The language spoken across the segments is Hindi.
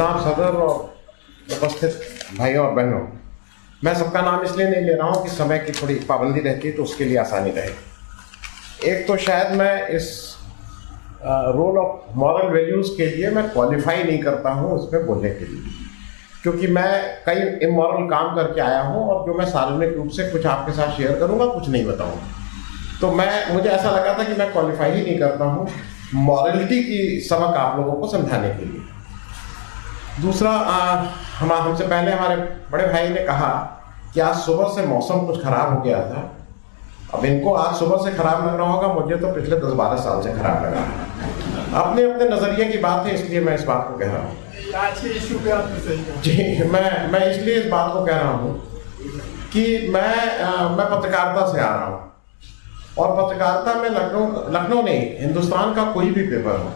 जनाब सदर और उपस्थित भाइयों और बहनों, मैं सबका नाम इसलिए नहीं ले रहा हूँ कि समय की थोड़ी पाबंदी रहती है तो उसके लिए आसानी रहे। एक तो शायद मैं इस रोल ऑफ मॉरल वैल्यूज़ के लिए मैं क्वालिफाई नहीं करता हूँ उसमें बोलने के लिए, क्योंकि मैं कई इमोरल काम करके आया हूँ और जो मैं सार्वजनिक रूप से कुछ आपके साथ शेयर करूँगा, कुछ नहीं बताऊँगा। तो मुझे ऐसा लगा था कि मैं क्वालिफाई ही नहीं करता हूँ मॉरलिटी की सबक आप लोगों को समझाने के लिए। दूसरा, हमसे पहले हमारे बड़े भाई ने कहा कि आज सुबह से मौसम कुछ खराब हो गया था। अब इनको आज सुबह से खराब लग रहा होगा, मुझे तो पिछले 10-12 साल से खराब लगा। अपने अपने नज़रिए की बात है, इसलिए मैं इस बात को कह रहा हूँ। जी, मैं इसलिए इस बात को कह रहा हूँ कि मैं पत्रकारिता से आ रहा हूँ और पत्रकारिता में लखनऊ नहीं, हिंदुस्तान का कोई भी पेपर हो,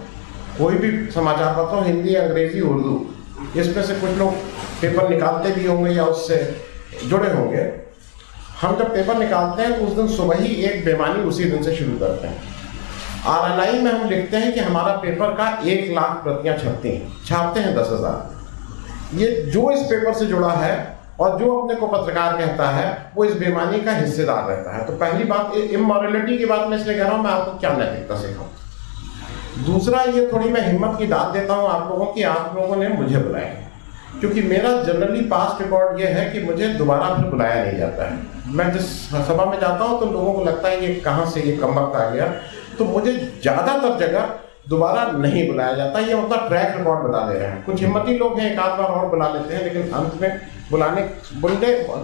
कोई भी समाचार पत्र हो, हिंदी, अंग्रेजी, उर्दू, इसमें से कुछ लोग पेपर निकालते भी होंगे या उससे जुड़े होंगे। हम जब पेपर निकालते हैं तो उस दिन सुबह ही एक बेईमानी उसी दिन से शुरू करते हैं। RNI में हम लिखते हैं कि हमारा पेपर का 1 लाख प्रतियां छापते हैं 10,000। ये जो इस पेपर से जुड़ा है और जो अपने को पत्रकार कहता है वो इस बेईमानी का हिस्सेदार रहता है। तो पहली बात, इमोरलिटी की बात मैं इसलिए कह रहा हूँ, मैं आपको क्या नैतिकता सिखाऊं। दूसरा, ये थोड़ी मैं हिम्मत की दाद देता हूँ आप लोगों की, आप लोगों ने मुझे बुलाया, क्योंकि मेरा जनरली पास्ट रिकॉर्ड ये है कि मुझे दोबारा फिर बुलाया नहीं जाता है। मैं जिस सभा में जाता हूँ तो लोगों को लगता है ये कहाँ से ये कमबख्त आ गया, तो मुझे ज़्यादातर जगह दोबारा नहीं बुलाया जाता। ये मतलब ट्रैक रिकॉर्ड बता दे रहे हैं। कुछ हिम्मती लोग हैं, एक आध बार और बुला लेते हैं, लेकिन अंत में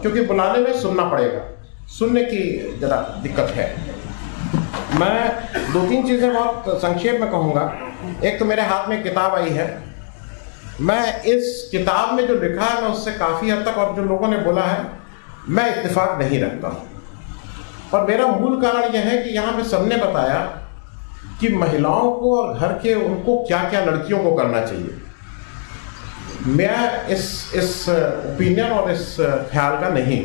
क्योंकि बुलाने में सुनना पड़ेगा, सुनने की ज़रा दिक्कत है। मैं 2-3 चीज़ें बहुत संक्षेप में कहूँगा। एक तो मेरे हाथ में किताब आई है, मैं इस किताब में जो लिखा है मैं उससे काफ़ी हद तक, और जो लोगों ने बोला है, मैं इत्तेफाक नहीं रखता हूँ। और मेरा मूल कारण यह है कि यहाँ पे सबने बताया कि महिलाओं को और घर के उनको क्या क्या लड़कियों को करना चाहिए। मैं इस ओपिनियन और इस ख्याल का नहीं।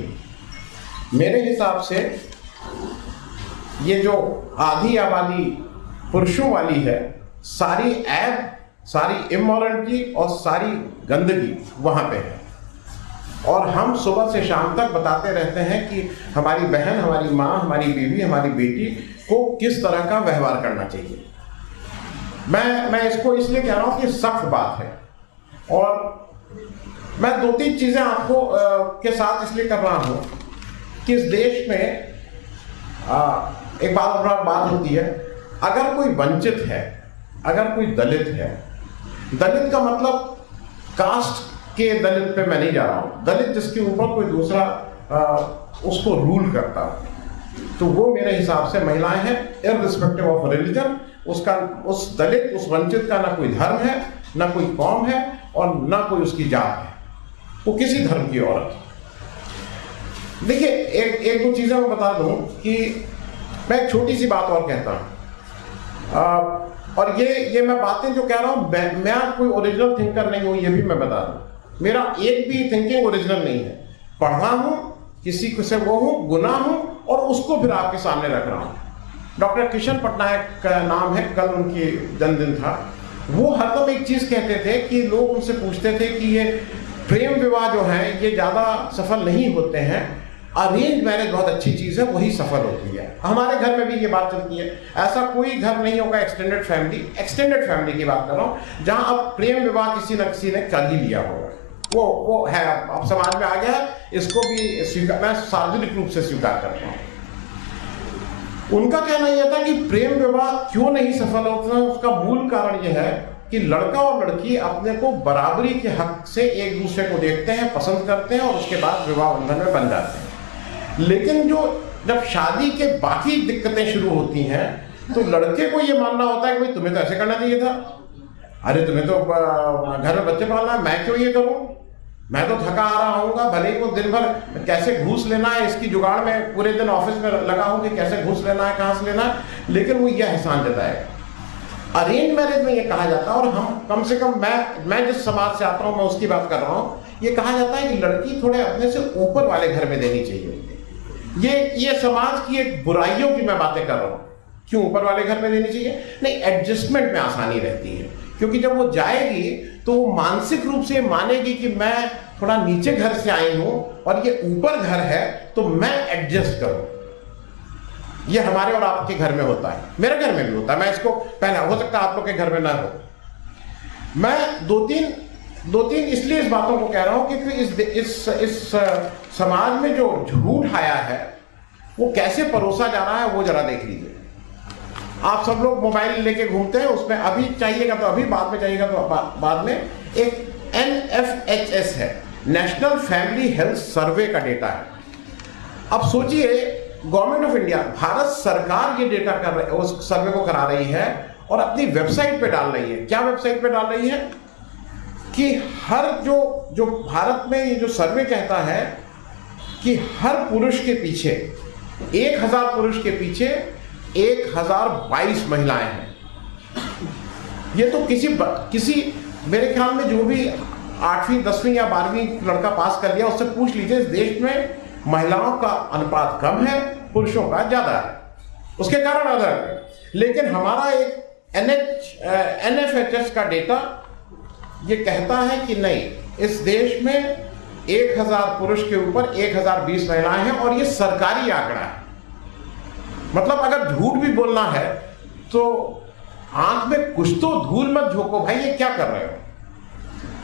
मेरे हिसाब से ये जो आधी आबादी पुरुषों वाली है, सारी ऐब, सारी इमोरलिटी और सारी गंदगी वहाँ पे है। और हम सुबह से शाम तक बताते रहते हैं कि हमारी बहन, हमारी माँ, हमारी बीवी, हमारी बेटी को किस तरह का व्यवहार करना चाहिए। मैं इसको इसलिए कह रहा हूँ कि सख्त बात है। और मैं 2-3 चीज़ें आपको के साथ इसलिए कर रहा हूँ कि इस देश में एक बात होती है, अगर कोई वंचित है, अगर कोई दलित है, दलित का मतलब कास्ट के दलित पे मैं नहीं जा रहा हूँ, दलित जिसके ऊपर कोई दूसरा उसको रूल करता, तो वो मेरे हिसाब से महिलाएं हैं, इररिस्पेक्टिव ऑफ रिलीजन। उस दलित, उस वंचित का ना कोई धर्म है, ना कोई कौम है और ना कोई उसकी जात है, वो किसी धर्म की औरत। देखिए, एक 2 चीज़ें मैं बता दूं कि मैं एक छोटी सी बात और कहता हूँ, और ये मैं बातें जो कह रहा हूँ, मैं कोई ओरिजिनल थिंकर नहीं हूँ, ये भी मैं बता दूँ। मेरा एक भी थिंकिंग ओरिजिनल नहीं है। पढ़ा हूँ, किसी को से वो हूँ, गुना हूँ और उसको फिर आपके सामने रख रहा हूँ। डॉक्टर किशन पटनायक का नाम है, कल उनकी जन्मदिन था। वो हरदम एक चीज़ कहते थे कि लोग उनसे पूछते थे कि ये प्रेम विवाह जो है ये ज़्यादा सफल नहीं होते हैं, अरेंज मैरिज बहुत अच्छी चीज़ है, वही सफल होती है। हमारे घर में भी ये बात चलती है। ऐसा कोई घर नहीं होगा, एक्सटेंडेड फैमिली की बात कर रहा हूँ, जहाँ अब प्रेम विवाह किसी न किसी ने कर ही लिया होगा। वो है, अब समाज में आ गया है, इसको भी मैं सार्वजनिक रूप से स्वीकार करता हूँ। उनका कहना यह था कि प्रेम विवाह क्यों नहीं सफल होता है, उसका मूल कारण यह है कि लड़का और लड़की अपने को बराबरी के हक से एक दूसरे को देखते हैं, पसंद करते हैं और उसके बाद विवाह बंधन में बन जाते हैं। लेकिन जब शादी के बाकी दिक्कतें शुरू होती हैं तो लड़के को ये मानना होता है कि भाई तुम्हें तो ऐसे करना चाहिए था, अरे तुम्हें तो घर में बच्चे पालना है, मैं क्यों ये करूं, मैं तो थका आ रहा हूँगा, भले ही वो दिन भर कैसे घूस लेना है इसकी जुगाड़ में पूरे दिन ऑफिस में लगा हूँ कि कैसे घूस लेना है, कहाँ से लेना है, लेकिन वो यह एहसान जताएगा। अरेंज मैरिज में ये कहा जाता है, और हम कम से कम मैं जिस समाज से आता हूँ मैं उसकी बात कर रहा हूँ, ये कहा जाता है कि लड़की थोड़े अपने से ऊपर वाले घर में देनी चाहिए। ये समाज की एक बुराइयों की मैं बातें कर रहा हूँ। क्यों ऊपर वाले घर में देनी चाहिए? नहीं, एडजस्टमेंट में आसानी रहती है, क्योंकि जब वो जाएगी तो वो मानसिक रूप से मानेगी कि मैं थोड़ा नीचे घर से आई हूं और ये ऊपर घर है, तो मैं एडजस्ट करूं। ये हमारे और आपके घर में होता है, मेरे घर में भी होता है। मैं इसको पहला, हो सकता है आप लोग के घर में ना हो। मैं दो तीन इसलिए इस बातों को कह रहा हूं क्योंकि इस समाज में जो झूठ आया है वो कैसे परोसा जा रहा है वो जरा देख लीजिए। आप सब लोग मोबाइल लेके घूमते हैं, उसमें अभी चाहिएगा तो अभी, बाद में चाहिएगा तो बाद में। एक NFHS है, नेशनल फैमिली हेल्थ सर्वे का डेटा है। अब सोचिए, गवर्नमेंट ऑफ इंडिया, भारत सरकार ये डेटा कर रही है, उस सर्वे को करा रही है और अपनी वेबसाइट पे डाल रही है। क्या वेबसाइट पे डाल रही है कि हर जो भारत में ये जो सर्वे कहता है कि हर पुरुष के पीछे 1000 पुरुष के पीछे 1022 महिलाएं हैं। ये तो किसी मेरे ख्याल में जो भी 8वीं 10वीं या 12वीं लड़का पास कर लिया उससे पूछ लीजिए, इस देश में महिलाओं का अनुपात कम है, पुरुषों का ज्यादा है। उसके कारण अलग है, लेकिन हमारा एक NFHS का डेटा ये कहता है कि नहीं, इस देश में 1000 पुरुष के ऊपर 1020 महिलाएं हैं, और ये सरकारी आंकड़ा है। मतलब अगर झूठ भी बोलना है तो आंख में कुछ तो धूल मत झोंको भाई, ये क्या कर रहे हो।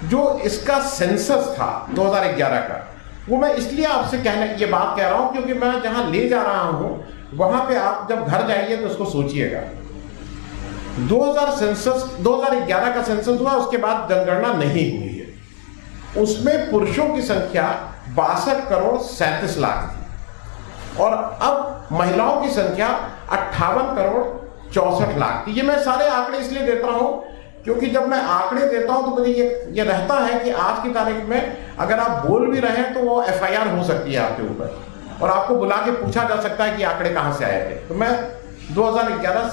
जो इसका सेंसस था 2011 का, वो मैं इसलिए आपसे ये बात कह रहा हूं क्योंकि मैं जहां ले जा रहा हूं वहां पे आप जब घर जाइए तो उसको सोचिएगा। 2011 का सेंसस हुआ, उसके बाद जनगणना नहीं हुई है। उसमें पुरुषों की संख्या 62 करोड़ 37 लाख थी और अब महिलाओं की संख्या 58 करोड़ 64 लाख थी। ये मैं सारे आंकड़े इसलिए देता हूं क्योंकि जब मैं आंकड़े देता हूं तो मुझे ये रहता है कि आज की तारीख में अगर आप बोल भी रहे हैं तो वो FIR हो सकती है आपके ऊपर, और आपको बुला के पूछा जा सकता है कि आंकड़े कहां से आए थे। तो मैं 2011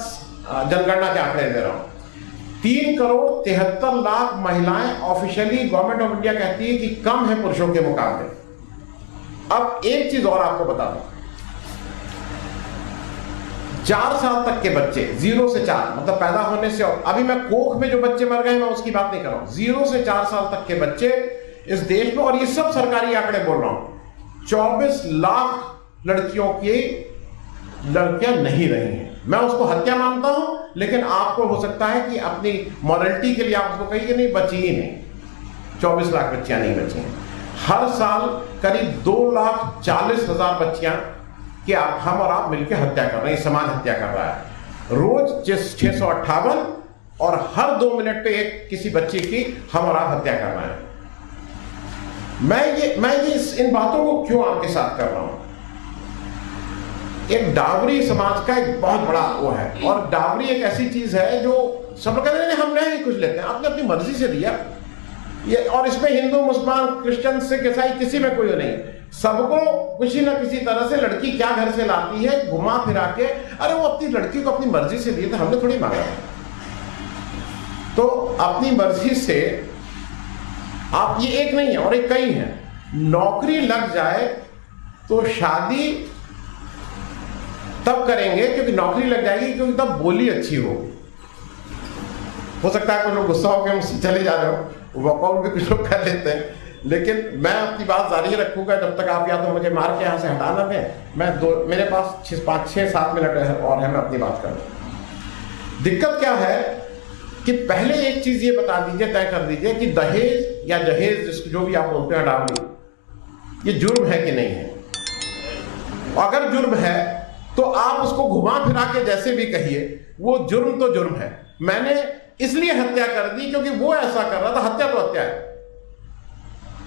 जनगणना के आंकड़े दे रहा हूं। 3 करोड़ 73 लाख महिलाएं ऑफिशियली गवर्नमेंट ऑफ इंडिया कहती है कि कम है पुरुषों के मुकाबले। अब एक चीज और आपको बता दूं, 4 साल तक के बच्चे, 0 से 4 मतलब पैदा होने से, और अभी मैं कोख में जो बच्चे मर गए मैं उसकी बात नहीं कर रहा हूं, 0 से 4 साल तक के बच्चे इस देश में, और ये सब सरकारी आंकड़े बोल रहा हूं, 24 लाख लड़कियों नहीं रही हैं। मैं उसको हत्या मानता हूं, लेकिन आपको हो सकता है कि अपनी मॉरलिटी के लिए आप उसको कहिए नहीं, बची ही नहीं, 24 लाख बच्चियां नहीं बची हैं। हर साल करीब 2,40,000 बच्चियां कि हम और आप मिलकर हत्या कर रहे हैं, समाज हत्या कर रहा है। रोज 658 और हर 2 मिनट पे किसी बच्चे की हम और आप हत्या कर रहे हैं। मैं ये इन बातों को क्यों आपके साथ कर रहा हूं? एक डावरी समाज का एक बहुत बड़ा वो है, और डावरी एक ऐसी चीज है जो सब लोग कहते हैं हम नहीं कुछ लेते हैं, आपने अपनी मर्जी से दिया ये, और इसमें हिंदू मुसलमान क्रिश्चियन सिख ईसाई किसी में कोई नहीं, सबको किसी ना किसी तरह से लड़की क्या घर से लाती है घुमा फिरा के, अरे वो अपनी लड़की को अपनी मर्जी से दिए थे, हमने थोड़ी मांगा। तो अपनी मर्जी से आप, ये एक नहीं है और एक कई है, नौकरी लग जाए तो शादी तब करेंगे क्योंकि नौकरी लग जाएगी, क्योंकि तब बोली अच्छी हो सकता है कुछ लोग गुस्सा हो के मुझसे चले जा रहे हो, वॉकआउट भी कुछ लोग कर लेते हैं, लेकिन मैं अपनी बात जारी रखूंगा जब तक आप या तो मुझे मार के यहां से हटा ना दें। मेरे पास 5-6-7 मिनट और है, मैं अपनी बात करूं। दिक्कत क्या है कि पहले एक चीज ये बता दीजिए, तय कर दीजिए कि दहेज या जहेज जो भी आप बोलते हैं, डावरी, ये जुर्म है कि नहीं है। अगर जुर्म है तो आप उसको घुमा फिरा के जैसे भी कहिए, वो जुर्म तो जुर्म है। मैंने इसलिए हत्या कर दी क्योंकि वो ऐसा कर रहा था, हत्या तो हत्या है।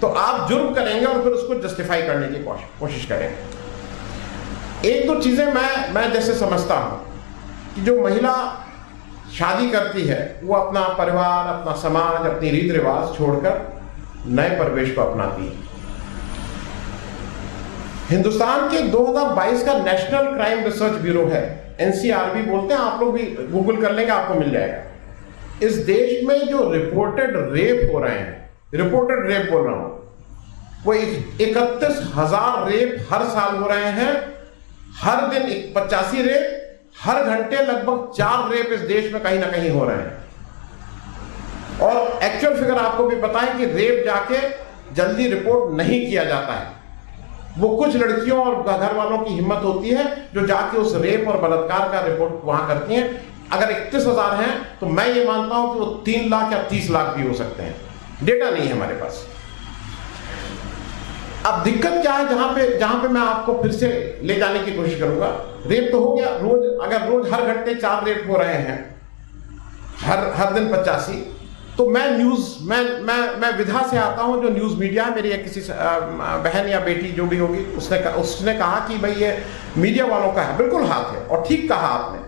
तो आप जुर्म करेंगे और फिर उसको जस्टिफाई करने की कोशिश करेंगे। एक दो चीजें मैं जैसे समझता हूं कि जो महिला शादी करती है वो अपना परिवार, अपना समाज, अपनी रीत रिवाज छोड़कर नए परिवेश को अपनाती है। हिंदुस्तान के 2022 का नेशनल क्राइम रिसर्च ब्यूरो है, NCRB बोलते हैं, आप लोग भी गूगल कर लेंगे आपको मिल जाएगा। इस देश में जो रिपोर्टेड रेप हो रहे हैं, रिपोर्टेड रेप बोल रहा हूं, वो 31,000 रेप हर साल हो रहे हैं। हर दिन 85 रेप, हर घंटे लगभग 4 रेप इस देश में कहीं ना कहीं हो रहे हैं। और एक्चुअल फिगर आपको भी पता है कि रेप जाके जल्दी रिपोर्ट नहीं किया जाता है। वो कुछ लड़कियों और घर वालों की हिम्मत होती है जो जाके उस रेप और बलात्कार का रिपोर्ट वहां करती हैं। अगर 31,000 हैं तो मैं ये मानता हूं कि वो 3 लाख या 30 लाख भी हो सकते हैं। डेटा नहीं है हमारे पास। अब दिक्कत क्या है, जहां पे मैं आपको फिर से ले जाने की कोशिश करूंगा। रेप तो हो गया, अगर रोज हर घंटे 4 रेप हो रहे हैं, हर दिन 85, तो मैं विधा से आता हूं। जो न्यूज मीडिया है, मेरी एक किसी बहन या बेटी जो भी होगी, उसने कहा कि भाई ये मीडिया वालों का है। बिल्कुल हाथ है, और ठीक कहा आपने,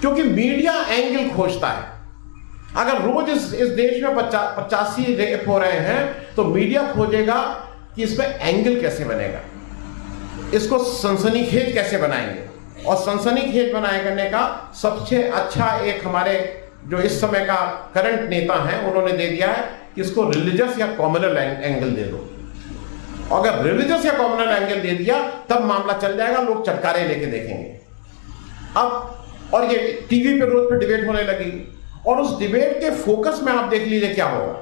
क्योंकि मीडिया एंगल खोजता है। अगर रोज इस देश में 85 रेप हो रहे हैं तो मीडिया खोजेगा कि इसमें एंगल कैसे बनेगा, इसको सनसनीखेज कैसे बनाएंगे। और सनसनीखेज बनाने का सबसे अच्छा एक हमारे जो इस समय का करंट नेता हैं, उन्होंने दे दिया है कि इसको रिलीजियस या कॉम्युनल एंगल दे दो। अगर रिलीजियस या कॉम्युनल एंगल दे दिया तब मामला चल जाएगा, लोग चटकारे लेके देखेंगे। अब और ये टीवी पे रोज पे डिबेट होने लगी, और उस डिबेट के फोकस में आप देख लीजिए क्या होगा।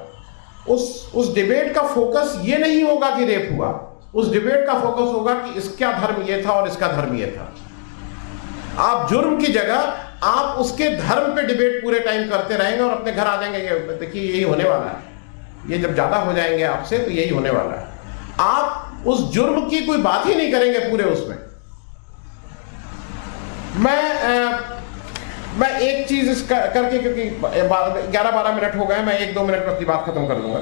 उस डिबेट का फोकस ये नहीं होगा कि रेप हुआ, उस डिबेट का फोकस होगा कि इसका धर्म ये था और इसका धर्म ये था। आप जुर्म की जगह आप उसके धर्म पे डिबेट पूरे टाइम करते रहेंगे और अपने घर आ जाएंगे। देखिए यही होने वाला है, ये जब ज्यादा हो जाएंगे आपसे तो यही होने वाला है। आप उस जुर्म की कोई बात ही नहीं करेंगे पूरे उसमें। मैं एक चीज करके, क्योंकि 11-12 मिनट हो गए, मैं 1-2 मिनट में अपनी बात खत्म कर दूंगा।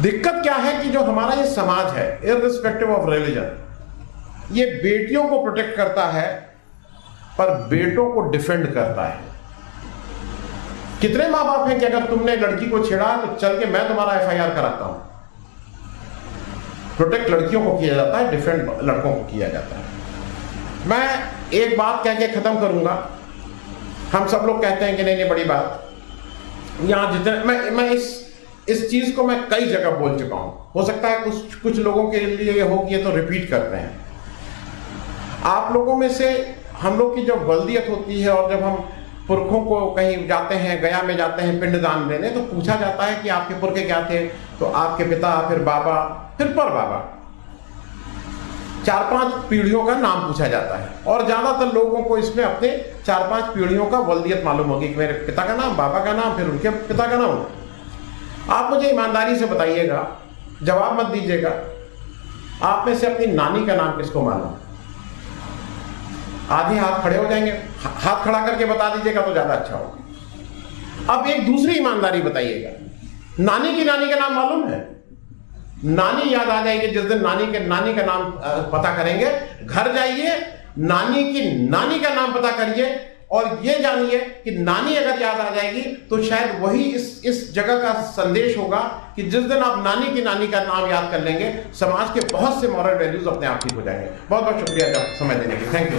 दिक्कत क्या है कि जो हमारा ये समाज है, इररिस्पेक्टिव ऑफ रिलीजन, ये बेटियों को प्रोटेक्ट करता है पर बेटों को डिफेंड करता है। कितने मां बाप हैं कि अगर तुमने लड़की को छेड़ा तो चल के मैं तुम्हारा FIR कराता हूं। प्रोटेक्ट लड़कियों को किया जाता है, डिफेंड लड़कों को किया जाता है। मैं एक बात कह के खत्म करूंगा। हम सब लोग कहते हैं कि नहीं बड़ी बात, यहां जितने मैं इस चीज को मैं कई जगह बोल चुका हूं। हो सकता है कुछ लोगों के लिए ये हो कि ये तो रिपीट करते हैं। आप लोगों में से हम लोग की जो बल्दियत होती है, और जब हम पुरखों को कहीं जाते हैं, गया में जाते हैं पिंडदान देने, तो पूछा जाता है कि आपके पुरखे क्या थे, तो आपके पिता, फिर बाबा, फिर परबाबा, 4-5 पीढ़ियों का नाम पूछा जाता है। और ज्यादातर लोगों को इसमें अपने 4-5 पीढ़ियों का वल्दियत मालूम होगी कि मेरे पिता का नाम, बाबा का नाम, फिर उनके पिता का नाम। आप मुझे ईमानदारी से बताइएगा, जवाब मत दीजिएगा, आप में से अपनी नानी का नाम किसको मालूम? आधे हाथ खड़े हो जाएंगे, हाथ खड़ा करके बता दीजिएगा तो ज्यादा अच्छा होगा। अब एक दूसरी ईमानदारी बताइएगा, नानी की नानी का नाम मालूम है? नानी याद आ जाएगी जिस दिन नानी का नाम पता करेंगे। घर जाइए, नानी की नानी का नाम पता करिए, और ये जानिए कि नानी अगर याद आ जाएगी तो शायद वही इस जगह का संदेश होगा कि जिस दिन आप नानी की नानी का नाम याद कर लेंगे, समाज के बहुत से मॉरल वैल्यूज अपने आप ठीक हो जाएंगे। बहुत बहुत शुक्रिया समय देने के लिए। Thank you.